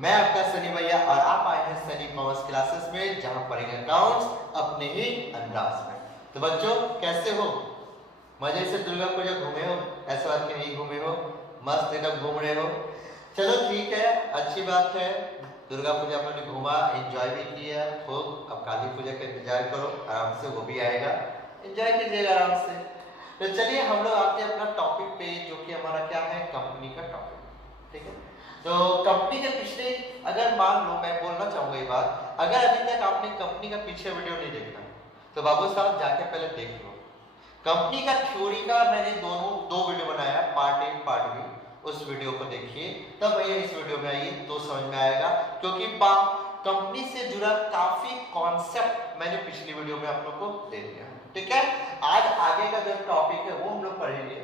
मैं आपका सनी भैया और आप आए हैं सनी कॉमर्स क्लासेस में, जहां पढ़ेंगे अकाउंट्स अपने ही अंदाज में। तो बच्चों कैसे हो? मजे से दुर्गा पूजा घूमे हो? ऐसा बात कि नहीं घूमे हो? मस्त एकदम घूम रहे हो? चलो ठीक है, अच्छी बात है। दुर्गा पूजा आपने घूमा, एंजॉय भी किया खूब। अब काली पूजा का इंतजार करो आराम से, वो भी आएगा, एंजॉय कीजिएगा आराम से। तो चलिए हम लोग आते हैं अपना टॉपिक पे, जो कि हमारा क्या है, कंपनी का टॉपिक। ठीक है, तो कंपनी के पीछे अगर मान लो, मैं बोलना चाहूंगा ये बात, अगर अभी तक आपने कंपनी का पीछे वीडियो नहीं देखा तो बाबू साहब जाके पहले देख लो। कंपनी का थ्योरी का मैंने दो वीडियो बनाया, पार्ट ए पार्ट बी। उस वीडियो को देखिए, तब भैया इस वीडियो में आइए तो समझ में आएगा, क्योंकि कंपनी से जुड़ा काफी कॉन्सेप्ट मैंने पिछली वीडियो में आप लोग को दे दिया। ठीक है, आज आगे का जो टॉपिक है वो हम लोग पढ़ेंगे।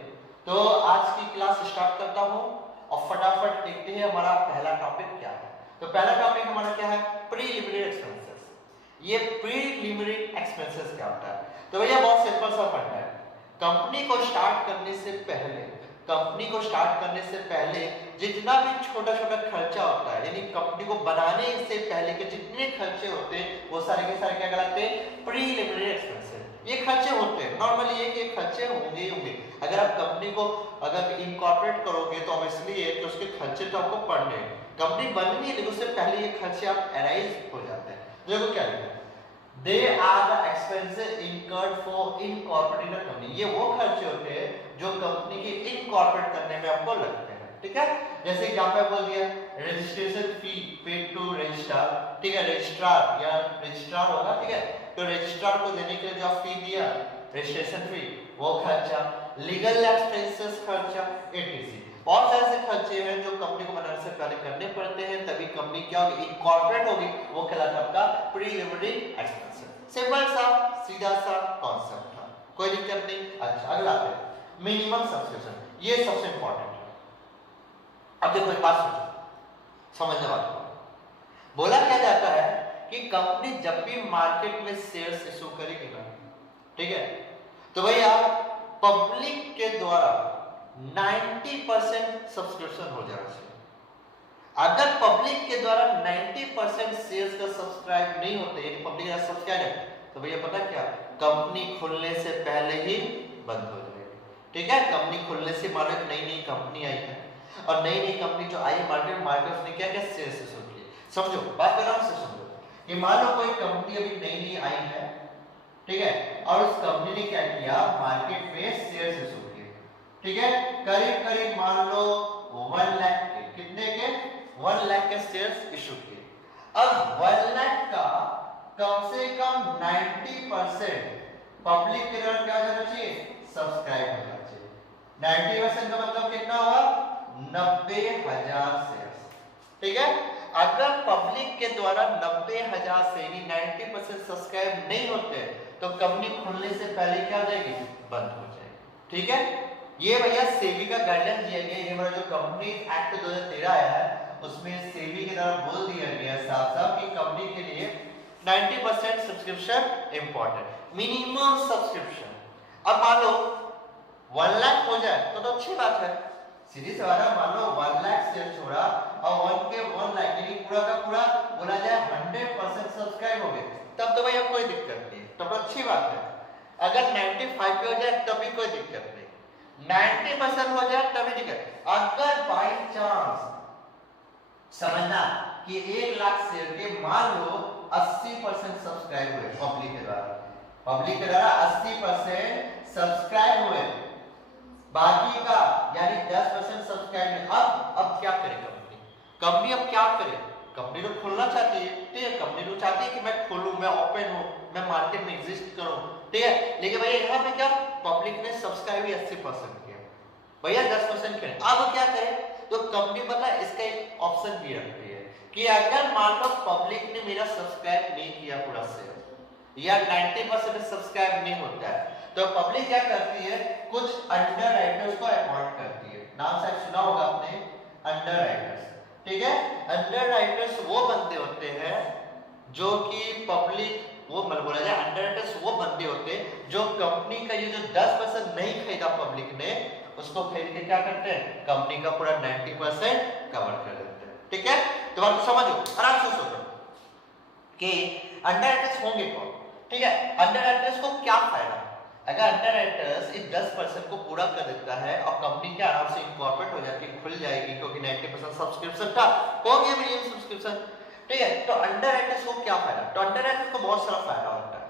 तो आज की क्लास स्टार्ट करता हूं और फटाफट देखते हैं हमारा पहला टॉपिक क्या है। तो पहला टॉपिक हमारा क्या है, प्रीलिमिनरी एक्सपेंसेस। ये प्रीलिमिनरी एक्सपेंसेस क्या होता है? तो भैया बहुत सिंपल सा फंडा है। कंपनी को स्टार्ट करने से पहले जितना भी छोटा छोटा खर्चा होता है, यानी कंपनी को बनाने से पहले के जितने खर्चे होते हैं वो सारे के सारे क्या कहलाते हैं, प्रीलिमिनरी एक्सपेंसेस। ये खर्चे होते हैं नॉर्मली, ये खर्चे होंगे ही होंगे। अगर आप कंपनी को अगर इनकॉर्पोरेट करोगे तो ऑब्वियसली है कि उसके खर्चे तो आपको पड़ने हैं। कंपनी बननी है लेकिन उससे पहले ये खर्चे आप अराइज हो जाते हैं। देखो क्या लिखा है, they are the expenses incurred for incorporating the company. ये वो खर्चे होते हैं जो कंपनी के इनकॉर्पोरेट करने में आपको लगते हैं। ठीक है, जैसे यहाँ पे बोल दिया registration fee paid to registrar. ठीक है, रजिस्ट्रार या रजिस्ट्रार होगा। ठीक है, तो रजिस्ट्रार को देने के लिए जो फी दिया रजिस्ट्रेशन फी, वो खर्चा, लीगल एक्सपेंसेस खर्चा, एटीसी। बहुत सारे ऐसे खर्चे हैं जो कंपनी को बनाने से पहले करने पड़ते हैं, तभी कंपनी क्या होगी, इनकॉर्पोरेट होगी। वो कहलाता है आपका प्रीलिमिनरी एक्सपेंसेस। सिंपल सा सीधा सा कॉन्सेप्ट था, कोई दिक्कत नहीं। अच्छा, अगला आते हैं मिनिमम सब्सक्रिप्शन। ये सबसे इंपॉर्टेंट है। अब देखो एक बात सोचो, समझने बात को। बोला क्या जाता है कि कंपनी जब भी मार्केट में शेयर्स इशू करेगी ना, ठीक है, तो भैया पब्लिक के द्वारा 90% सब्सक्रिप्शन हो जाना चाहिए। अगर पब्लिक के द्वारा 90% शेयर्स का सब्सक्राइब नहीं होते, यानी पब्लिक का सब्सक्राइब है, तो भैया पता क्या, कंपनी खुलने से पहले ही बंद हो जाएगी। ठीक है, कंपनी खुलने से मानो नई नई कंपनी आई है और नई नई कंपनी जो आई मार्केट में क्या क्या शेयर्स इशू किए। समझो बात आराम से समझो कि मान लो कोई कंपनी अभी नई नई आई है, ठीक है, और उस कंपनी ने क्या किया, मार्केट में शेयर्स इशू किए। ठीक है, करीब करीब मान लो 1 लाख के, कितने के, 1 लाख के शेयर्स इशू किए। अब 1 लाख का कम से कम 90% पब्लिक के द्वारा क्या होना चाहिए, सब्सक्राइब होना चाहिए। 90% का मतलब कितना हुआ, 90,000 शेयर्स। ठीक है, अगर पब्लिक के द्वारा 90,000 से 90% सब्सक्राइब नहीं होते तो कंपनी खुलने से पहले क्या हो जाएगी, बंद हो जाएगी। ठीक है, ये भैया सेबी का गाइडलाइन दिया गया। ये हमारा जो कंपनी एक्ट 2013 आया है उसमें सेबी के द्वारा बोल दिया गया साफ साफ कि कंपनी के लिए 90% सब्सक्रिप्शन इंपॉर्टेंट, मिनिमम सब्सक्रिप्शन। अब मान लो 1 लाख हो जाए तो अच्छी बात है, सीधी सी बात है। मान लो 1 लाख शेयर छोड़ा और 1 लाख यानी पूरा का पूरा बोला जाए 100% सब्सक्राइब हो गए, तब तो भैया कोई दिक्कत नहीं, तब तो अच्छी बात है। अगर 95 पे हो जाए तब भी कोई दिक्कत नहीं, 90% हो जाए तभी दिक्कत। अगर बाई चांस समझना कि 1 लाख शेयर के मान लो 80% सब्सक्राइब हुए पब्लिक के द्वारा 80% सब्सक्राइब हुए, बाकी का यानी 10% सब्सक्राइब नहीं। अब क्या करे कंपनी अब क्या करे, कंपनी तो खोलना चाहती है। ठीक है, कंपनी तो चाहती है कि मैं खोलूं, मैं ओपन हूं, मैं मार्केट में एग्जिस्ट करूं। ठीक है, लेकिन भैया यहाँ पे क्या, पब्लिक ने सब्सक्राइब ही 80% किया, भैया 10% करें। अब क्या करें, तो कंपनी पता है इसका एक ऑप्शन भी रखती है कि अगर मान लो पब्लिक ने मेरा सब्सक्राइब नहीं किया पूरा शेयर या 90% सब्सक्राइब नहीं होता है, तो पब्लिक क्या करती है, कुछ अंडर राइटर्स को अपॉइंट करती है। नाम शायद सुना होगा आपने, अंडर राइटर्स। ठीक है, अंडर राइटर्स वो बंदे होते हैं जो कि पब्लिक, वो मतलब बोला जाए अंडर राइटर्स वो बंदे होते हैं जो कंपनी का ये जो 10% नहीं खरीदा पब्लिक ने, उसको खरीद के क्या करते हैं, कंपनी का पूरा 90% कवर कर देते हैं। ठीक है, तो बात को समझो, आराम से सोचो कि अंडर राइटर्स होंगे कौन। ठीक है, अंडर राइटर्स को क्या फायदा, अगर अंडर राइटर्स इन 10% को पूरा कर देता है और कंपनी के आराम से इनकॉर्पोरेट हो जाती है, खुल जाएगी, क्योंकि 90% सब्सक्रिप्शन था, हो गया मिनिमम सब्सक्रिप्शन। ठीक है, तो अंडर राइटर्स को क्या फायदा, तो अंडर राइटर्स को बहुत सारा फायदा होता है।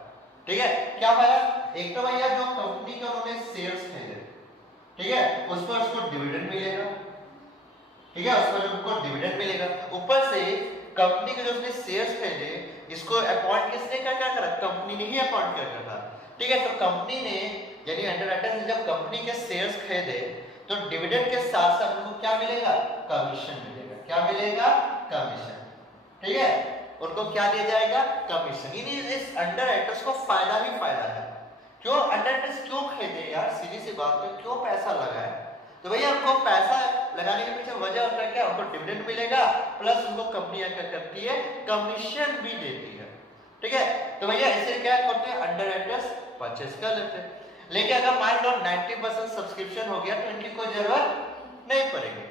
ठीक है, क्या फायदा, एक तो भैया जो कंपनी के उन्होंने शेयर्स खरीदे, ठीक है, उस पर उसको डिविडेंड मिलेगा। ठीक है, उस पर उनको डिविडेंड मिलेगा, ऊपर से कंपनी के जो उसने शेयर्स खरीदे, इसको अपॉइंट किसने क्या करा, कंपनी ने ही अपॉइंट कर था। ठीक है, तो कंपनी ने यानी अंडर राइटर्स ने जब कंपनी के शेयर्स खरीदे तो डिविडेंड के साथ साथ उनको क्या मिलेगा, कमीशन मिलेगा। क्या मिलेगा, कमीशन। ठीक है, उनको क्या दिया जाएगा, कमीशन। इस अंडर राइटर्स को फायदा ही फायदा है। क्यों अंडर राइटर्स क्यों खरीदे यार, सीधी सी बात है, क्यों पैसा लगाए, तो भैया उनको पैसा लगाने के पीछे वजह होता है क्या, उनको डिविडेंड मिलेगा, प्लस उनको कंपनी क्या करती है, कमीशन भी देती है। ठीक है, तो भैया ऐसे क्या करते हैं, अंडर राइटर्स परचेस कर लेते हैं। लेकिन अगर मान लो 90% सब्सक्रिप्शन हो गया तो इनकी कोई जरूरत नहीं पड़ेगी।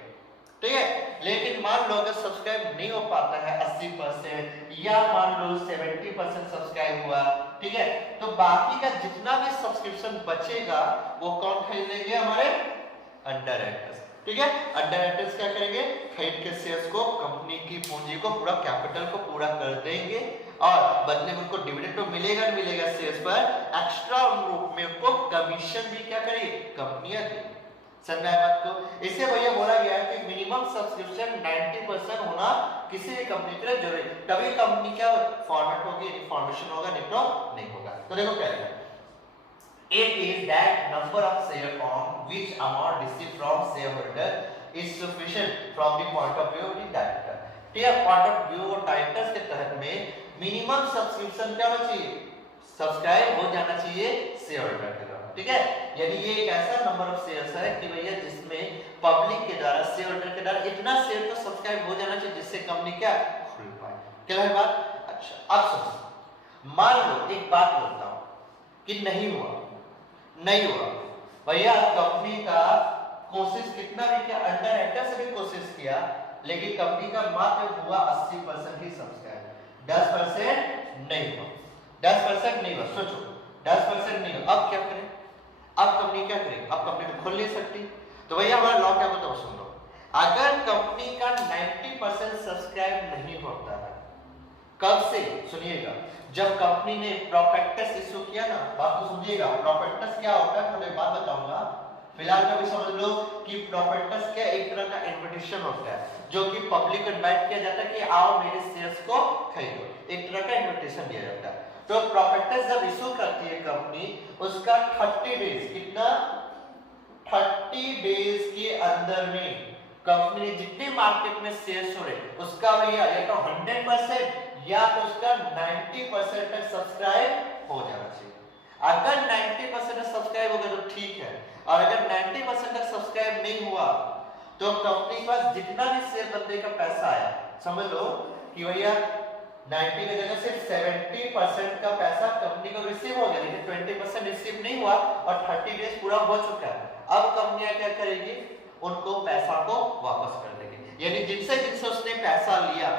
ठीक है, लेकिन मान लो अगर सब्सक्राइब नहीं हो पाता है 80% या मान लो 70% सब्सक्राइब हुआ, ठीक है, तो बाकी का जितना भी सब्सक्रिप्शन बचेगा वो कौन खरीद लेंगे, हमारे अंडर राइटर्स। ठीक है, अंडर राइटर्स क्या करेंगे, खरीद के शेयर्स को, कंपनी की पूंजी को, पूरा कैपिटल को पूरा कर देंगे और बदले में उनको डिविडेंड तो मिलेगा मिलेगा शेयर्स पर, एक्स्ट्रा रूप में उनको कमीशन भी क्या करेगी, कंपनियां देगी। समझा बात को, इससे भैया बोला गया है कि मिनिमम सब्सक्रिप्शन 90% होना किसी भी कंपनी के लिए जरूरी, तभी कंपनी क्या फॉर्मेट होगी, फॉर्मेशन होगा, नहीं तो नहीं होगा। तो देखो क्या है, it is that number of share on which amount received from shareholder is sufficient from the point of view of the director। ठीक है, पॉइंट ऑफ व्यू और डायरेक्टर्स के तहत में मिनिमम सब्सक्रिप्शन क्या होना चाहिए, सब्सक्राइब हो जाना चाहिए शेयर होल्डर के द्वारा। ठीक है, यानी ये एक ऐसा नंबर ऑफ शेयर्स है कि भैया जिसमें पब्लिक के द्वारा, शेयर होल्डर के द्वारा इतना शेयर तो सब्सक्राइब हो जाना चाहिए जिससे कंपनी क्या खुल पाए। क्या है बात, अच्छा अब सुनो, मान लो एक बात बोलता हूं कि नहीं हुआ भैया, कंपनी का कोशिश कितना भी किया, अंडर राइटर से भी कोशिश किया, लेकिन कंपनी का मात्र हुआ 80% ही सब्सक्राइब, 10% नहीं हुआ, 10% नहीं हुआ, सोचो 10% नहीं हुआ, अब क्या करें, अब कंपनी क्या करेगी, अब कंपनी तो खोल नहीं सकती। तो भैया हमारा लॉ क्या बताओ, सुन लो, अगर कंपनी का 90% सब्सक्राइब नहीं होता है, कब से, सुनिएगा, जब कंपनी ने प्रोस्पेक्टस इशू किया ना, बात को समझिएगा, प्रोस्पेक्टस क्या होता है थोड़ी बात बताऊंगा, फिलहाल तो भी समझ लो कि प्रोस्पेक्टस क्या एक तरह का इनविटेशन होता है जो कि पब्लिक को इनवाइट किया जाता है कि आओ मेरे शेयर्स को खरीदो, एक तरह का इनविटेशन दिया जाता है। तो प्रोस्पेक्टस जब इशू करती है कंपनी, उसका 30 डेज, कितना 30 डेज के अंदर में कंपनी जितने मार्केट में शेयर्स हो रहे उसका भैया या तो 100% या तो उसका 90% तक सब्सक्राइब हो जाना चाहिए। अगर 90% सब्सक्राइब हो गया तो ठीक है, और अगर 90% तक सब्सक्राइब नहीं हुआ तो कंपनी के पास जितना भी शेयर बंदे का पैसा आया, समझ लो कि भैया 90 की जगह सिर्फ 70% का पैसा कंपनी को रिसीव हो गया, लेकिन 20% रिसीव नहीं हुआ और 30 डेज पूरा हो चुका है। अब कंपनियां क्या करेगी, उनको पैसा को वापस कर देगी। यानी जिनसे जिनसे उसने पैसा लिया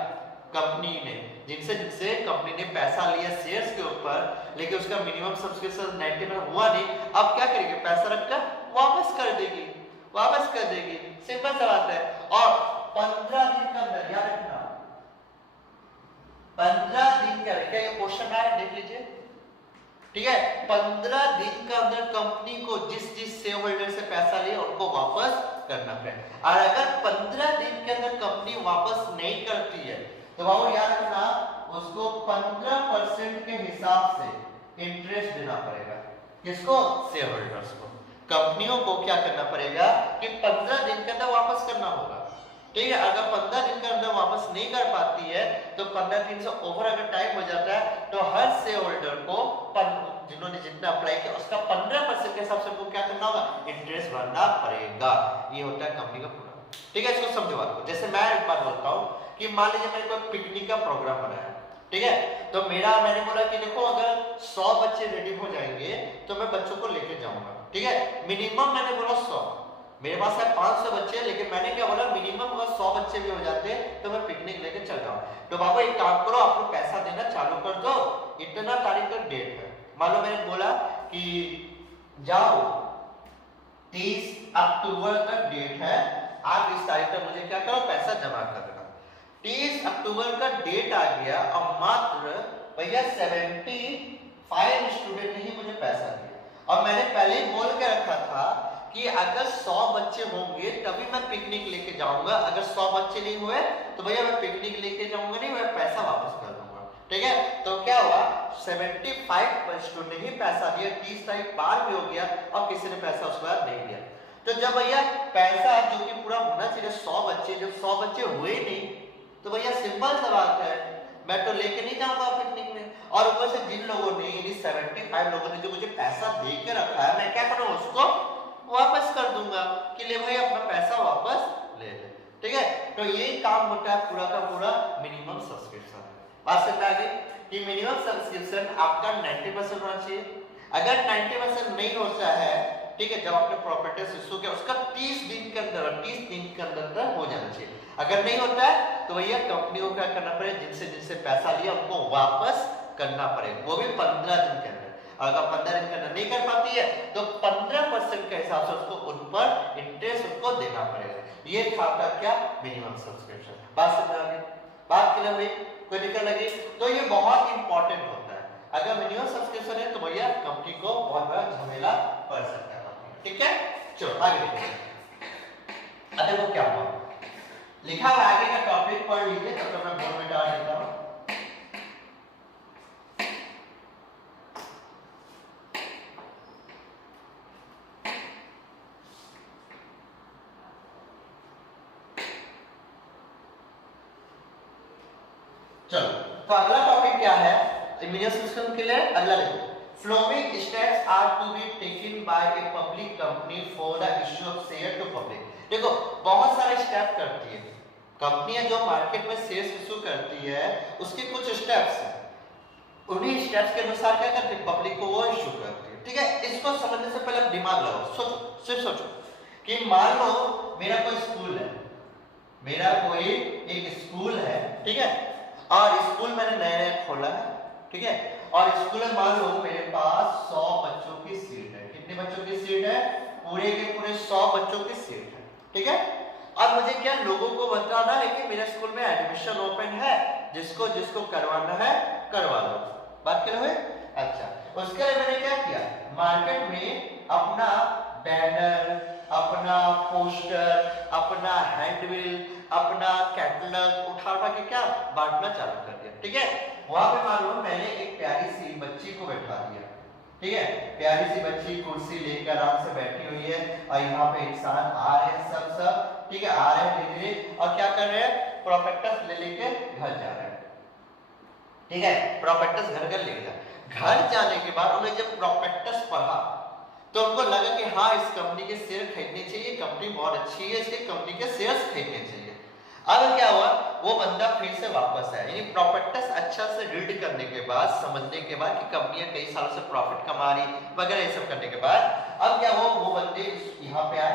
कंपनी ने, जिनसे जिनसे कंपनी ने पैसा लिया शेयर्स के ऊपर, लेकिन उसका मिनिमम सब्सक्रिप्शन 90% हुआ नहीं, अब क्या करेगी, पैसा रखकर वापस कर देगी, वापस कर देगी, सिंपल सा बात है। और 15 दिन के अंदर, याद रखना 15 दिन के अंदर, क्या ये क्वेश्चन आया देख लीजिए, ठीक है, 15 दिन के अंदर कंपनी को जिस जिस शेयर होल्डर से पैसा लिया उनको वापस करना पड़ेगा। और अगर 15 दिन के अंदर कंपनी वापस नहीं करती है तो बाबू याद रखना उसको 15% के हिसाब से इंटरेस्ट देना पड़ेगा। किसको, शेयर होल्डर्स को। कंपनियों को क्या करना पड़ेगा कि 15 दिन के अंदर वापस करना होगा। ठीक है, अगर 15 दिन के अंदर वापस नहीं कर पाती है तो 15 दिन से ओवर अगर टाइम हो जाता है तो हर शेयर होल्डर को जिन्होंने जितना अप्लाई किया उसका 15% के हिसाब से उनको क्या करना होगा, इंटरेस्ट भरना पड़ेगा। ये होता है कंपनी का पूरा। ठीक है, इसको समझो बात को। जैसे मैं एक बात बोलता हूँ कि मान लीजिए मैंने कोई पिकनिक का प्रोग्राम बनाया, ठीक है, तो मैंने बोला कि देखो अगर 100 बच्चे रेडी हो जाएंगे तो मैं बच्चों को लेके जाऊंगा। ठीक है, मिनिमम मैंने बोला 100, मेरे पास है 500 बच्चे, लेकिन मैंने क्या बोला मिनिमम अगर 100 बच्चे भी हो जाते तो मैं पिकनिक पिकनिक लेके चल जाओ। तो बाबू एक काम करो, आप लोग पैसा देना चालू कर दो, इतना तारीख का डेट है। मान लो मैंने बोला कि जाओ 30 अक्टूबर तक डेट है, आप इस तारीख तक मुझे क्या करो, पैसा जमा कर देना। 30 अक्टूबर का डेट आ गया और मात्र भैया 75 स्टूडेंट ने ही मुझे पैसा दिया। और मैंने पहले ही बोल के रखा था कि अगर 100 बच्चे होंगे तभी मैं पिकनिक लेके जाऊंगा, अगर 100 बच्चे नहीं हुए तो भैया मैं पिकनिक लेके जाऊंगा नहीं, मैं पैसा वापस कर दूंगा। ठीक है, तो क्या हुआ, 75 स्टूडेंट ने ही पैसा दिया, 30 तारीख पार भी हो गया और किसी ने पैसा उसके बाद नहीं दिया। तो जब भैया पैसा जो कि पूरा होना चाहिए 100 बच्चे, जब 100 बच्चे हुए नहीं तो भैया सिंपल सा बात है, मैं तो लेके नहीं जाऊंगा पिकनिक में। और ऊपर से जिन लोगों ने, यानी 75 लोगों ने जो मुझे पैसा दे के रखा है, मैं क्या करूँ, उसको वापस कर दूंगा कि ले भाई अपना पैसा वापस ले ले। ठीक है, तो ये काम होता है पूरा का पूरा मिनिमम सब्सक्रिप्शन। बात समझ आ गई कि मिनिमम सब्सक्रिप्शन आपका 90% होना चाहिए। अगर 90% नहीं होता है, ठीक है, जब आपने प्रॉपर्टीज इशू किया उसका 30 दिन के अंदर हो जाना चाहिए। अगर नहीं होता है तो भैया कंपनी को क्या करना पड़ेगा, जिनसे पैसा लिया उनको वापस करना पड़ेगा, वो भी 15 दिन के अंदर। अगर 15 दिन के अंदर नहीं कर पाती है तो 15% के हिसाब से उसको उन पर इंटरेस्ट उनको देना पड़ेगा। ये था आपका क्या, मिनिमम सब्सक्रिप्शन। बात समझ आ गई, बात क्लियर हुई, कोई दिक्कत लगी? तो ये बहुत इंपॉर्टेंट होता है। अगर मिनिमम सब्सक्रिप्शन है तो भैया कंपनी को बहुत बड़ा झमेला पड़ सकता है। ठीक है, चलो आगे देखते हैं। अब देखो क्या हुआ, लिखा हुआ आगे का टॉपिक पढ़ लीजिए, तब तक मैं बोर्ड में डाल देता हूं। चलो, तो अगला टॉपिक क्या है, मिनिमम सब्सक्रिप्शन के लिए अगला देखो, following steps are to be taken by a public company for the issue of share to public। देखो बहुत सारे स्टेप करती है कंपनियां, जो मार्केट में शेयर्स इशू करती है उसके कुछ स्टेप्स हैं, उन्हीं स्टेप्स के अनुसार क्या करती है, पब्लिक को वो इशू करती है। ठीक है, इसको समझने से पहले दिमाग लगाओ, सोचो, सिर्फ सोचो कि मान लो मेरा कोई स्कूल है, मेरा कोई एक स्कूल है, ठीक है, और स्कूल मैंने नया खोला है, ठीक है, और स्कूल में मान लो मेरे पास 100 बच्चों की सीट है। कितने बच्चों की सीट है, पूरे के पूरे 100 बच्चों की सीट है। ठीक है, अब मुझे क्या लोगों को बताना है कि मेरे स्कूल में एडमिशन ओपन है, जिसको जिसको करवाना है करवा लो। बात कर रहे हो? अच्छा, उसके लिए मैंने क्या किया, मार्केट में अपना बैनर, अपना पोस्टर, अपना हैंडबिल, अपना कैटलॉग उठा के क्या बांटना चालू कर दिया। ठीक है, वहां पे मान लो मैंने एक प्यारी सी बच्ची को बैठा दिया, ठीक है, प्यारी सी बच्ची कुर्सी लेकर आराम से बैठी हुई है, और यहाँ पे इंसान आ रहे हैं सब ठीक है, आ रहे हैं धीरे, और क्या कर रहे हैं, प्रोस्पेक्टस ले लेके घर जा रहे हैं। ठीक है, प्रोस्पेक्टस घर ले गया, घर जाने के बाद उन्होंने जब प्रोस्पेक्टस पढ़ा तो उनको लगा कि हाँ इस कंपनी के शेयर खरीदने चाहिए, कंपनी बहुत अच्छी है, इसके कंपनी के शेयर्स खरीदने चाहिए। अब क्या हुआ, वो बंदा फिर से वापस आया, यानी प्रॉपर्टीज अच्छा से रीड करने के बाद, समझने के बाद कि कंपनियां कई सालों से प्रॉफिट कमा रही वगैरह, ये सब करने के बाद अब क्या हुआ, वो बंदे यहाँ पे आए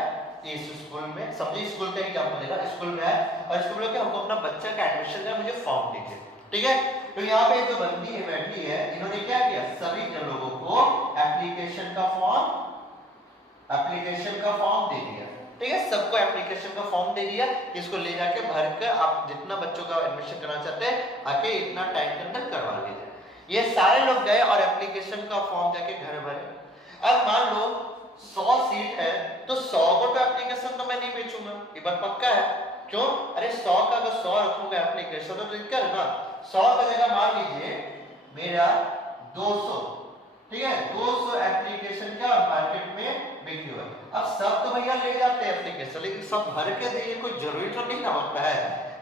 इस स्कूल में, समझिए स्कूल का एग्जांपल लेगा, स्कूल में आए और स्कूल में हमको अपना बच्चा का एडमिशन है, मुझे फॉर्म दीजिए। ठीक है, तो यहाँ पे जो बंदी है बैठी है, इन्होंने क्या किया, सभी लोगों को एप्लीकेशन का फॉर्म दे दिया। ठीक है, सबको एप्लीकेशन का फॉर्म दे दिया, इसको ले जाके भर कर आप जितना बच्चों का एडमिशन कराना चाहते हैं आके इतना टाइम के अंदर करवा लीजिए। ये सारे लोग गए और एप्लीकेशन का फॉर्म जाके घर भरे। अब मान लो 100 सीट है तो 100 को तो एप्लीकेशन तो मैं नहीं बेचूंगा, ये बात पक्का है। क्यों, अरे 100 का अगर 100 रखूंगा एप्लीकेशन तो दिक्कत है ना, 100 का जगह मान लीजिए मेरा 200, ठीक है, 200 एप्लीकेशन क्या मार्केट में बिकी हुआ। अब सब तो भैया ले जाते हैं एप्लीकेशन, लेकिन सब भर के देंगे कोई जरूरी तो नहीं ना होता है।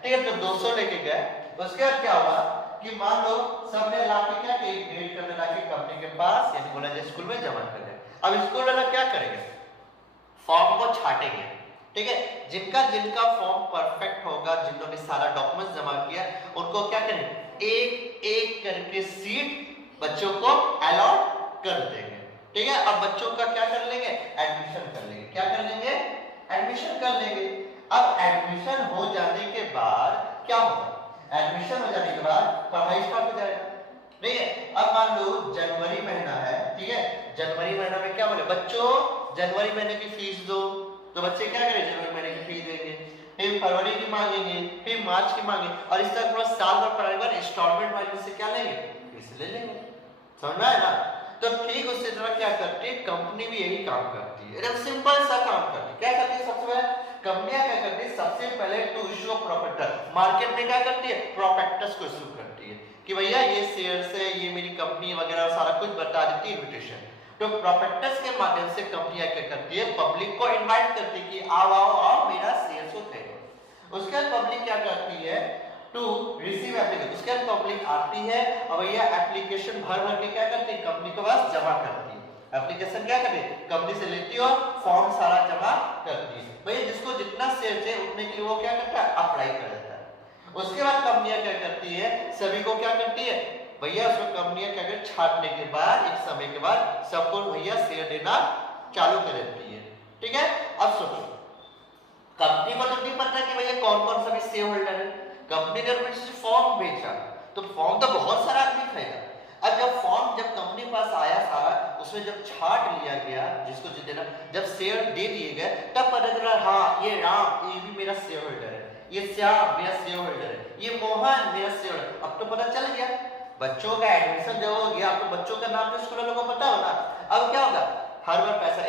ठीक है, तो 200 लेके गए, उसके बाद क्या हुआ कि मान लो सबने लाके क्या कि ग्रेड करने लाके कंपनी के पास, यानी बोला जाए स्कूल में जमा कर दे। अब स्कूल वाला क्या करेंगे, फॉर्म को छाटेंगे। ठीक है, जिनका जिनका फॉर्म परफेक्ट होगा, जिन्होंने सारा डॉक्यूमेंट जमा किया, उनको क्या करेंगे, एक एक करके सीट बच्चों को अलॉट कर देंगे। ठीक है, अब बच्चों का क्या कर लेंगे, एडमिशन कर लेंगे। क्या कर लेंगे, एडमिशन कर लेंगे। अब एडमिशन हो जाने के बाद क्या होगा, एडमिशन हो जाने के बाद पढ़ाई स्टार्ट हो जाएगा। नहीं है, अब मान लो जनवरी महीना है, ठीक है, जनवरी महीना में क्या बोले बच्चों जनवरी महीने की फीस दो, तो बच्चे क्या करें जनवरी महीने की फीस देंगे, फिर फरवरी की मांगेंगे, फिर मार्च की मांगेंगे, और इस तरह पूरा साल भर पढ़ाई के बाद इंस्टॉलमेंट वाले से क्या लेंगे, फीस ले लेंगे। समझ में आया ना? तो ठीक उसी तरह क्या करती है कंपनी भी यही काम करती है, एकदम सिंपल सा काम करती है। क्या करती है सबसे पहले कंपनियां क्या करती है, सबसे पहले टू इशू प्रोस्पेक्टस, मार्केट में क्या करती है प्रोस्पेक्टस को इशू करती है कि भैया ये शेयर्स है, ये मेरी कंपनी वगैरह सारा कुछ बता देती है इन्विटेशन। तो प्रोस्पेक्टस के माध्यम से कंपनियां क्या करती है पब्लिक को इनवाइट करती है कि आओ आओ आओ मेरा शेयर्स को खरीदो। उसके बाद पब्लिक क्या करती है टू रिसीव एप्लीकेशन, उसके बाद पब्लिक आती है और भैया एप्लीकेशन भर भर के क्या करती है कंपनी के पास जमा करती है। एप्लीकेशन क्या करती है कंपनी से लेती है और फॉर्म सारा जमा करती है। भैया जिसको जितना शेयर चाहिए उतने के लिए वो क्या करता है अप्लाई कर देता है। उसके बाद कंपनियां क्या करती है सभी को क्या करती है भैया उसको कंपनियां क्या करती छाटने के बाद एक समय के बाद सबको भैया शेयर देना चालू कर देती है। ठीक है, अब सोचो कंपनी को तो नहीं पता कि भैया कौन कौन सा भी शेयर होल्डर है, कंपनी ने फॉर्म भेजा तो फॉर्म तो बहुत सारा आदमी खाएगा। अब जब फॉर्म जब कंपनी पास आया सारा उसमें जब छाट लिया गया जिसको जो देना जब शेयर दे दिए गए तब पता चला हाँ ये राम ये भी मेरा शेयर होल्डर है, ये श्याम मेरा शेयर होल्डर है, ये मोहन मेरा शेयर होल्डर। अब तो पता चल गया बच्चों का एडमिशन जब हो गया तो बच्चों का नाम तो स्कूल वालों को पता होगा। अब क्या होगा हर बार पैसा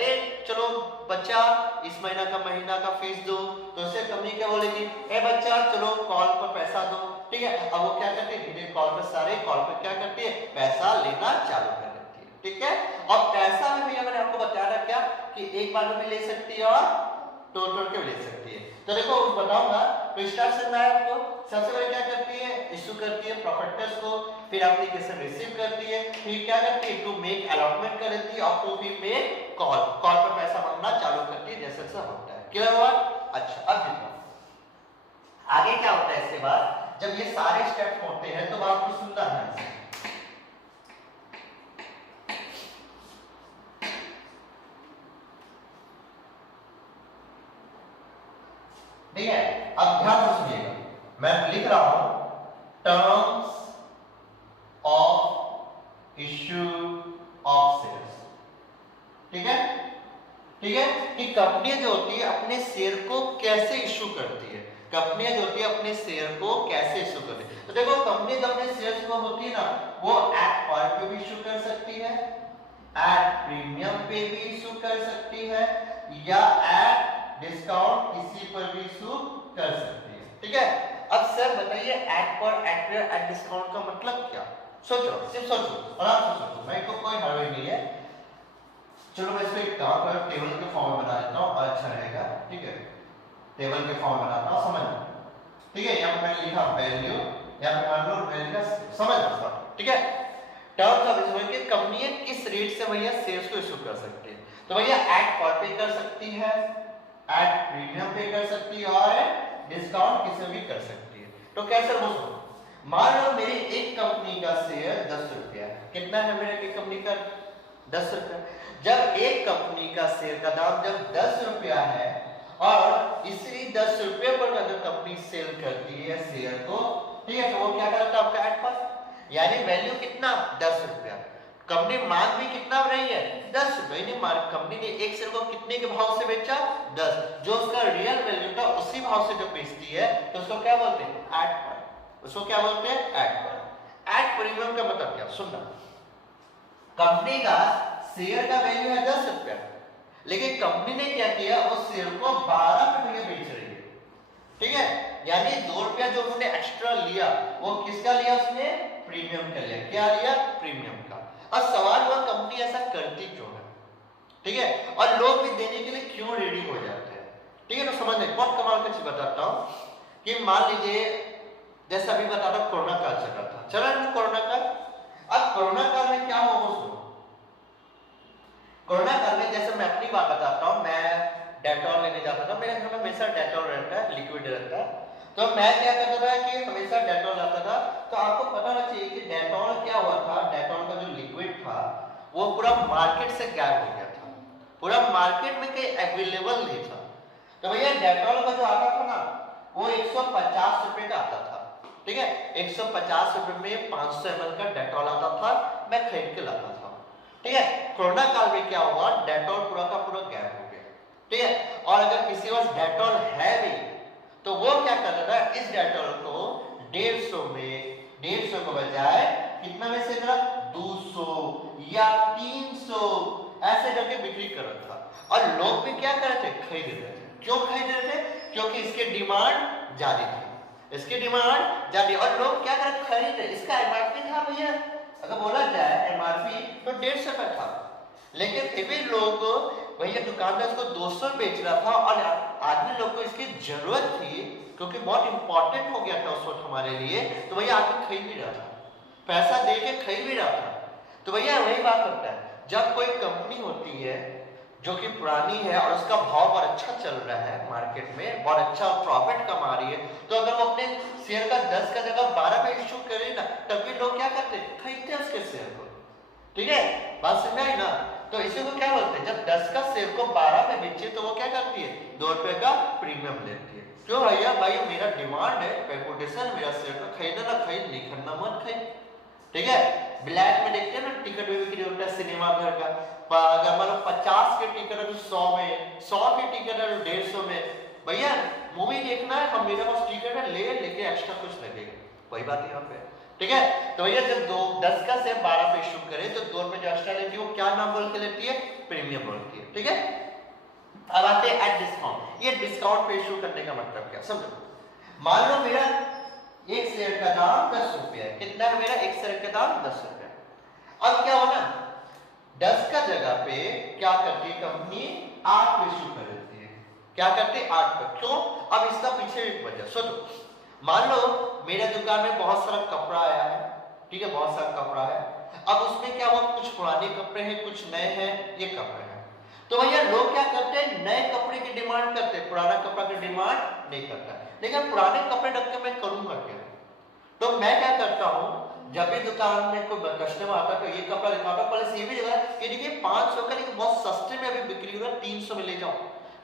चलो बच्चा इस महीना का फीस दो, तो उससे कंपनी क्या बोलेगी बच्चा चलो कॉल पर पैसा दो। ठीक है, अब वो क्या करती है कॉल पर सारे कॉल पर क्या करती है पैसा लेना चालू कर देती है। ठीक है, और पैसा में भैया मैंने आपको बताया क्या कि एक बार में भी ले सकती है और तोड़ के भी ले सकती है। तो देखो बताऊंगा तो स्टार्ट से मैं आपको सबसे पहले क्या करती है इशू करती है प्रॉपर्टीज को, फिर एप्लीकेशन रिसीव करती है, फिर क्या करती है टू मेक अलॉटमेंट कर देती है और टू फिर मेक कॉल पर पैसा मांगना चालू करती है जैसे सब होता है। क्लियर हुआ? अच्छा अब देखो आगे क्या होता है इसके बाद जब ये सारे स्टेप होते हैं तो आपको सुनना है। ठीक है, अब ध्यान से सुनिएगा मैं लिख रहा हूं terms of issue of shares. ठीक है, ठीक है कि कंपनी जो होती है अपने शेयर को कैसे इशू करती है, कंपनियां जो होती है अपने शेयर को कैसे इशू करती है। तो देखो कंपनी जो अपने शेयर्स को होती है ना वो एट par पे भी इशू कर सकती है, एट प्रीमियम पे भी इशू कर सकती है या एट डिस्काउंट किसी पर भी इशू कर सकती है। ठीक है, अब सर बताइए एट पर एट डिस्काउंट का मतलब क्या? सोचो सिर्फ सोचो आराम से सोचो, मैं को कोई हड़बड़ी नहीं है। चलो मैं इसको एक काम कर टेबल के फॉर्म में बना देता हूं अच्छा रहेगा। ठीक है, टेबल के फॉर्म बनाता हूं समझ। ठीक है, यहां पे मैंने लिखा वैल्यू, यहां पे मान लो वैल्यू समझ लो। ठीक है, टर्म्स ऑफ इशू कि कंपनी किस रेट से भैया शेयर्स को इशू कर सकती है। तो भैया एट पर पे कर सकती है, एट प्रीमियम पे कर सकती है और डिस्काउंट किसी भी कर सकती है। तो कैसे दोस्तों मान लो मेरी एक कंपनी का शेयर 10 रुपया है, कितना है मेरे एक कंपनी का 10 रुपया। जब एक कंपनी का शेयर का दाम जब 10 रुपया है और इसी 10 रुपये पर अगर कंपनी सेल करती है शेयर को, ठीक है, तो वो क्या करता है आपका एट पर यानी वैल्यू कितना 10 रुपया, कंपनी मांग भी कितना रही है 10 रुपये, कंपनी ने एक शेयर को कितने के भाव से बेचा 10, जो उसका रियल वैल्यू था उसी भाव से जब बेचती है तो उसको क्या बोलते हैं एट पर, उसको क्या बोलते हैं एट पर। एट प्रीमियम का मतलब क्या सुनना, कंपनी का शेयर का वैल्यू है 10 रुपया लेकिन कंपनी ने क्या किया उस शेयर को 12 रुपये में बेच रही है। ठीक है, यानी 2 रुपया जो उन्होंने एक्स्ट्रा लिया वो किसका लिया उसने प्रीमियम का लिया। क्या लिया प्रीमियम का। अब सवाल हुआ कंपनी ऐसा करती क्यों है, ठीक है, और लोग भी देने के लिए क्यों रेडी हो जाते हैं। ठीक है, तो समझने बहुत कमाल का चीज बताता हूं कि मान लीजिए जैसे अभी बता रहा कोरोना काल चल रहा था, चला ना कोरोना काल। अब कोरोना काल में क्या हुआ दोस्तों, कोरोना काल में जैसे मैं अपनी बात बताता हूँ, मैं डेटॉल लेने जाता था, मेरे घर में हमेशा डेटॉल रहता है, लिक्विड रहता है, तो मैं क्या करता था कि हमेशा डेटॉल लाता था। तो आपको पता होना चाहिए कि डेटॉल क्या हुआ था, डेटॉल का जो लिक्विड था वो पूरा मार्केट से गायब हो गया था, पूरा मार्केट में कहीं अवेलेबल नहीं था। तो भैया डेटॉल का जो आता था ना वो 150 रुपए का आता था, ठीक है। 150 रुपए में 500 ml का डेटॉल आता था, मैं खरीद के लाता था, ठीक है। कोरोना काल में क्या हुआ, डेटॉल पूरा का पूरा गायब हो गया, ठीक है। और अगर किसी के पास डेटॉल है भी तो वो क्या कर रहा है, इस डेटॉल को 150 में 150 के बजाय कितना में से करा, 200 या 300 ऐसे करके बिक्री कर रहा था। और लोग भी क्या कर रहे थे, खरीद रहे थे। क्यों खरीद रहे थे, क्योंकि इसके डिमांड ज्यादा थी, इसकी डिमांड ज्यादा, और लोग क्या कर खरीद रहे। इसका एमआरपी था भैया, अगर बोला जाए एमआरपी तो 150 का था, लेकिन फिर भी लोग भैया दुकानदार इसको 200 बेच रहा था, और आदमी लोग को इसकी जरूरत थी क्योंकि बहुत इंपॉर्टेंट हो गया था उस वक्त हमारे लिए, तो भैया आदमी खरीद भी रहा था, पैसा दे के खरीद भी रहा था। तो भैया वही बात होता है, जब कोई कंपनी होती है जो कि पुरानी है और उसका भाव बहुत अच्छा चल रहा है मार्केट में, बहुत अच्छा प्रॉफिट कमा रही है, तो अगर वो अपने शेयर का 10 का जगह 12 पे इश्यू करे ना, तब भी लोग क्या करते हैं, खरीदते हैं उसके शेयर को, ठीक है। बात समझ आई ना। तो इसी को क्या बोलते हैं, जब 10 का शेयर को 12 पे बेचे तो वो क्या करती है, 2 रुपए का प्रीमियम लेती है। क्यों भैया, भाई मेरा डिमांड है, रेपुटेशन मेरा शेयर का, खरीदना ना खरीद, नहीं खरीदना मत खरीद, ठीक है। ब्लैक में देखते हैं ना, टिकट भी बिक्री होता है सिनेमा घर का, अगर मतलब 50 के टिकट है तो 100 में, 100 के टिकट है तो 150 में। भैया मूवी देखना है, हम मेरे पास टिकट है, लेके एक्स्ट्रा कुछ लगेगा, वही बात यहाँ पे, ठीक है। तो भैया जब 10 का से 12 पे इशू करे तो 2 रुपए जो एक्स्ट्रा लेती है वो क्या नाम बोल के लेती है, प्रीमियम बोलती है, ठीक है। अब आते हैं एट डिस्काउंट। ये डिस्काउंट पे इशू करने का मतलब क्या, समझो। मान लो मेरा एक शेयर का दाम 10 रुपया है, कितना है मेरा, एक शेयर का दाम 10 रुपया। अब क्या होना, 10 का जगह पे क्या करती है कंपनी, 8 पे इशू कर देती है, क्या करती है, 8 पे। क्यों, अब इसका पीछे एक वजह सोचो। मान लो मेरे दुकान में बहुत सारा कपड़ा आया है, ठीक है, बहुत सारा कपड़ा है, अब उसमें क्या हुआ, कुछ पुराने कपड़े हैं, कुछ नए हैं, ये कपड़े हैं। तो भैया लोग क्या करते हैं, नए कपड़े की डिमांड करते हैं, पुराना कपड़ा की डिमांड नहीं करता। लेकिन पुराने कपड़े रख के मैं करूंगा क्या, तो मैं क्या करता हूं, जब भी दुकान में कोई कस्टमर आता है तो ये कपड़ा दिखाता हूं, पहले ये भी दिखा कि देखिए 500 का, लेकिन बहुत सस्ते में अभी बिक्री हो रहा है, 300 में ले जाओ,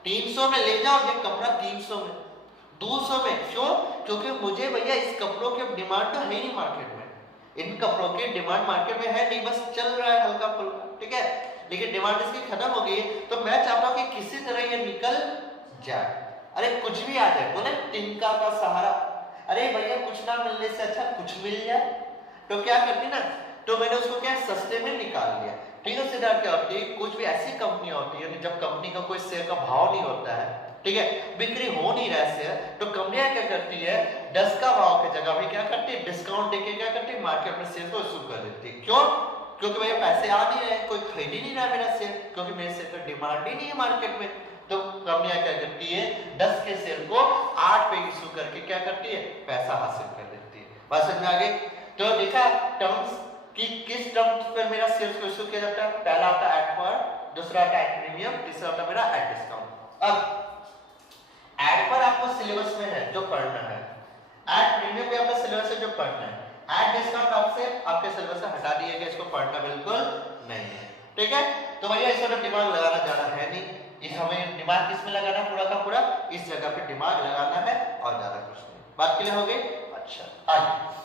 300 में ले जाओ, ये कपड़ा 300 में, 200 में। क्यों, क्योंकि मुझे भैया इस कपड़ों की डिमांड तो है नहीं मार्केट में, इन कपड़ों की डिमांड मार्केट में है नहीं, बस चल रहा है हल्का फुल्का, ठीक है, लेकिन डिमांड इसकी खत्म हो गई, तो मैं चाहता हूं कि किसी तरह ये निकल जाए। अरे कुछ भी आ जाए, बोले तिनका का सहारा, अरे भैया कुछ ना मिलने से अच्छा कुछ मिल जाए, तो क्या करती ना, तो मैंने उसको क्या सस्ते में निकाल लिया, ठीक है। सिद्धार्थ क्या होती है, कुछ भी ऐसी कंपनियां होती है जब कंपनी का कोई शेयर का भाव नहीं होता है, ठीक है, बिक्री हो नहीं रहा है, तो कंपनियां क्या करती है, 10 का भाव की जगह भी क्या करती है, डिस्काउंट देके क्या करती है, मार्केट में शेयर को इशू कर देती है। क्यों, क्योंकि भैया पैसे आ नहीं रहे, कोई खरीद ही नहीं रहा मेरा शेयर, क्योंकि मेरे शेयर का डिमांड ही नहीं है मार्केट में। तो कंपनियां क्या करती है, 10 के शेयर को 8 पे इशू करके क्या करती है, पैसा हासिल कर देती है। बात समझ में आ गई। तो देखा टर्म्स कि किस टर्म्स पर मेरा शेयर को इशू किया जाता है, पहला आता है एट पर, दूसरा आता है एट प्रीमियम, तीसरा आता है मेरा एट डिस्काउंट। अब एट पर आपको सिलेबस में है जो पढ़ना है, एट प्रीमियम भी आपका सिलेबस है जो पढ़ना है, एट डिस्काउंट आपसे आपके सिलेबस से हटा दिया गया, इसको पढ़ना बिल्कुल नहीं है, ठीक है। तो भैया इस पर दिमाग लगाना ज्यादा है नहीं, इस हमें दिमाग किस में लगाना है, पूरा का पूरा इस जगह पे दिमाग लगाना है और ज्यादा कुछ नहीं। बात क्लियर हो गई। अच्छा आइए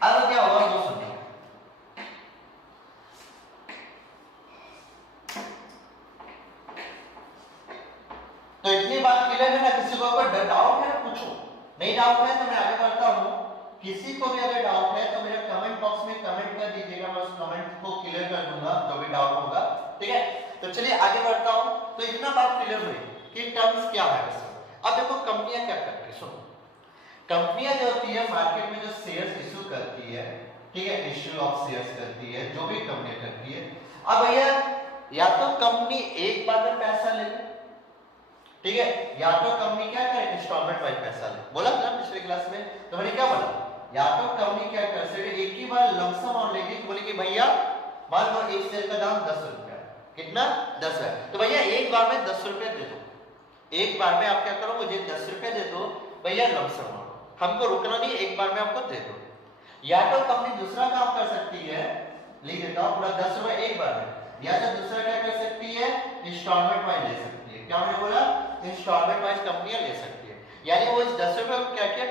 अब क्या होगा वो सुनिए। तो इतनी बात क्लियर है ना, किसी को अगर डाउट है पूछो, नहीं डाउट है तो मैं आगे बढ़ता हूं। किसी को भी अगर डाउट है तो मेरे कमेंट बॉक्स में कमेंट कर दीजिएगा, मैं उस कमेंट को क्लियर कर दूंगा जो भी डाउट होगा, ठीक है। तो चलिए आगे बढ़ता हूं। तो इतना बात क्लियर हुई कि टर्म्स क्या है। अब देखो कंपनियां क्या करती है, सुनो। कंपनियां जो होती है मार्केट में जो शेयर्स इशू करती है, ठीक है, इशू ऑफ शेयर्स करती है, जो भी कंपनी करती है। अब भैया या तो कंपनी एक बार में पैसा ले, ठीक है, या तो कंपनी क्या करे, इंस्टॉलमेंट वाइज पैसा ले। बोला था पिछले क्लास में, तो मैंने क्या बोला, या तो कंपनी क्या कर सकती है, एक ही बार लमसम अमाउंट लेगी, बोले कि भैया मान लो एक शेयर का दाम 10 रुपया, कितना 10 है, तो भैया एक बार में 10 रुपए दे दो, एक बार में आप क्या करो, मुझे 10 रुपए दे दो भैया लमसम अमाउंट, हमको रुकना नहीं, एक बार में आपको दे दो। या तो कंपनी दूसरा काम कर सकती है, लिख देता हूं पूरा 10 रुपए एक बार में, या तो दूसरा क्या कर सकती है, इंस्टॉलमेंट वाइज ले सकती है। क्या मैंने बोला, इंस्टॉलमेंट वाइज कंपनियां ले सकती है, यानी वो इस 10 रुपए को क्या किया,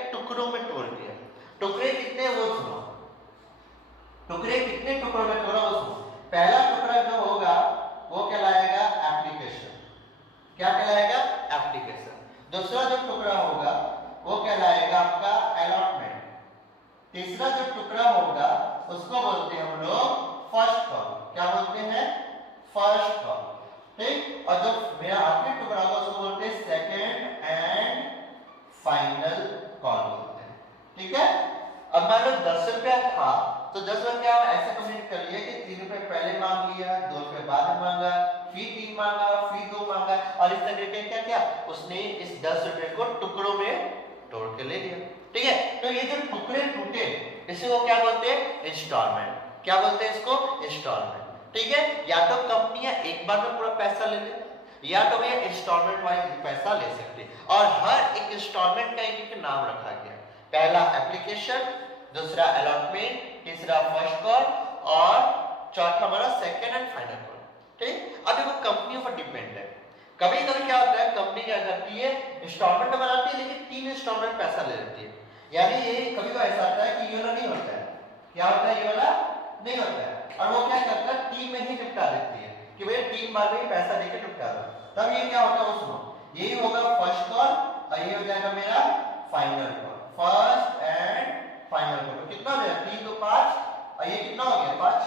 तीसरा जो टुकड़ा होगा उसको बोलते हैं हम लोग फर्स्ट कॉलम। क्या बोलते हैं? First column. ठीक। और जो मेरा आखिरी टुकड़ा होगा उसको बोलते हैं सेकंड एंड फाइनल कॉलम बोलते हैं। ठीक है। अब मान लो 10 रुपया था तो 10 रुपया ऐसे कंप्लीट कर लिया कि 3 रुपए पहले मांग लिया, 2 रुपए बाद में मांगा, फिर 3 मांगा, फिर 2 मांगा, और इस तरीके क्या क्या उसने इस 10 रुपए को टुकड़ों में तोड़ के ले लिया। ठीक है। तो ये जो टुकड़े टूटे इसी को क्या बोलते हैं? इंस्टॉलमेंट। क्या बोलते हैं इसको? इंस्टॉलमेंट। ठीक है। या तो कंपनियां एक बार में पूरा पैसा ले ले, या तो भैया इंस्टॉलमेंट वाइज पैसा ले सकते हैं। और हर एक इंस्टॉलमेंट का एक नाम रखा गया। पहला एप्लीकेशन, दूसरा अलॉटमेंट, तीसरा फर्स्ट कॉल और चौथा हमारा सेकंड एंड फाइनल कॉल। ठीक। अब देखो कंपनियों पर डिपेंड है। कभी कभी क्या होता है कंपनी क्या करती है इंस्टॉलमेंट तो बनाती है लेकिन 3 इंस्टॉलमेंट पैसा ले लेती है। यानी ये कभी कभी ऐसा होता है कि ये वाला नहीं होता है। क्या होता है? ये वाला नहीं होता है और वो क्या करता है 3 में ही निपटा देती है कि भैया 3 बार में ही पैसा देके निपटा दो। तब ये क्या होता है वो सुनो। यही होगा फर्स्ट कॉल और ये हो जाएगा मेरा final call. First and final call. कितना हो गया? 3 2 5 और ये कितना हो गया? 5।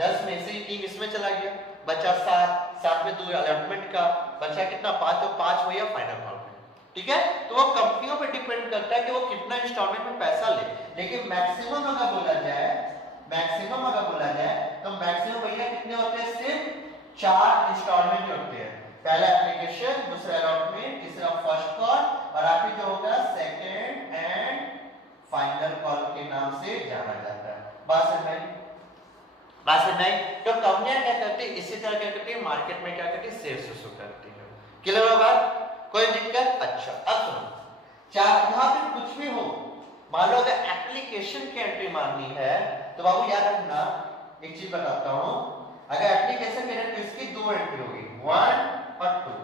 10 में से 3 इसमें चला गया, बचा 7, 7 में 2 अलॉटमेंट का, बचा कितना? 5। तो 5 हो गया फाइनल कॉल में। ठीक है। तो वो कंपनियों पे डिपेंड करता है कि वो कितना इंस्टॉलमेंट में पैसा ले। लेकिन मैक्सिमम अगर बोला जाए तो मैक्सिमम भैया कितने होते हैं? सिर्फ 4 इंस्टॉलमेंट होते हैं। पहला एप्लीकेशन, दूसरा अलॉटमेंट, तीसरा फर्स्ट कॉल और आखिरी जो होगा सेकंड एंड फाइनल कॉल के नाम से जाना जाता है। बात समझ में? तो कंपनियां क्या करती है इसी तरह क्या करती है मार्केट में क्या करती है सेल्स शुरू करती है। क्लियर है बात? कोई दिक्कत? अच्छा अब सुनो, चाहे यहाँ पे कुछ भी हो, मान लो अगर एप्लीकेशन की एंट्री मारनी है तो बाबू याद रखना एक चीज बताता हूँ। अगर एप्लीकेशन की तो इसकी 2 एंट्री होगी 1 और 2।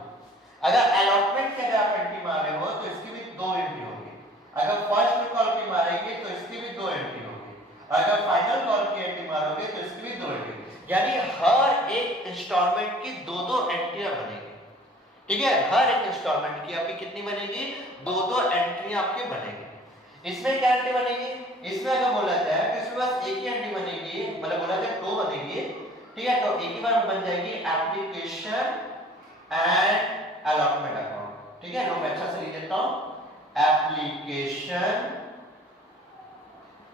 अगर अलॉटमेंट की अगर आप एंट्री मार रहे हो तो इसकी भी 2 एंट्री होगी। अगर फर्स्ट कॉल की मारेंगे तो इसकी भी 2 एंट्री होगी। अगर फाइनल कॉल की एंट्री मारोगे तो इसकी भी 2 एंट्री। यानी हर एक इंस्टॉलमेंट की 2-2 एंट्रियां बनेगी। ठीक है। हर एक इंस्टॉलमेंट की आपकी कितनी बनेगी? 2-2 एंट्री आपकी बनेगी। इसमें क्या एंट्री बनेगी? इसमें अगर बोला जाए तो इसमें बस एक ही एंट्री बनेगी, मतलब बोला जाए 2 बनेगी। ठीक है। तो एक ही बार बन जाएगी एप्लीकेशन एंड अलॉटमेंट अकाउंट। ठीक है। मैं अच्छा से लिख देता हूं एप्लीकेशन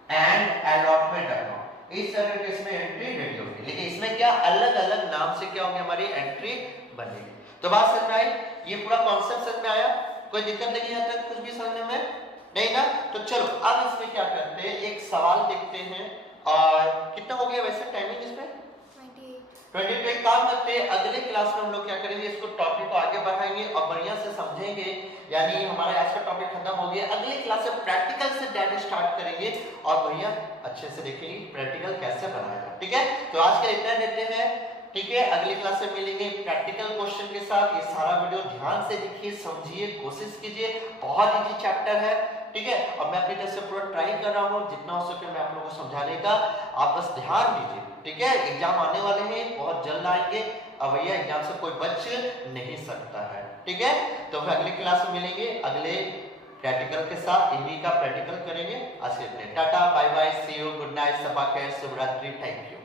एंड अलॉटमेंट अकाउंट। इस तरह के इसमें एंट्री रेडी होगी। लेकिन इसमें क्या अलग अलग नाम से क्या होगी हमारी एंट्री बनेगी। तो बात समझ में आई? ये पूरा कॉन्सेप्ट समझ में आया? कोई दिक्कत नहीं है तक कुछ भी समझने में? नहीं ना? तो चलो अब इसमें क्या करते हैं एक सवाल देखते हैं। और कितना हो गया वैसे टाइमिंग इसमें? 28। एक काम करते हैं अगले क्लास में हम लोग क्या करेंगे इसको टॉपिक को आगे बढ़ाएंगे और बढ़िया से समझेंगे। यानी हमारा आज का टॉपिक खत्म हो गया। अगले क्लास में प्रैक्टिकल से डायरेक्ट स्टार्ट करेंगे और बढ़िया अच्छे से देखेंगे प्रैक्टिकल कैसे बनाएगा। ठीक है। तो आज के इतना देते हैं। ठीक है। अगली क्लास में मिलेंगे प्रैक्टिकल क्वेश्चन के साथ। ये सारा वीडियो ध्यान से देखिए, समझिए, कोशिश कीजिए। बहुत इजी चैप्टर है। ठीक है। और मैं अपनी तरफ से पूरा ट्राई कर रहा हूँ जितना हो सके मैं आप लोगों को समझाने का। आप बस ध्यान दीजिए। ठीक है। एग्जाम आने वाले हैं, बहुत जल्द आएंगे। अब भैया एग्जाम से कोई बच नहीं सकता है। ठीक है। तो फिर अगली क्लास में मिलेंगे अगले प्रैक्टिकल के साथ। इन्हीं का प्रैक्टिकल करेंगे। आज के लिए tata bye bye, see you, good night, सबा खैर, शुभ रात्रि, थैंक यू।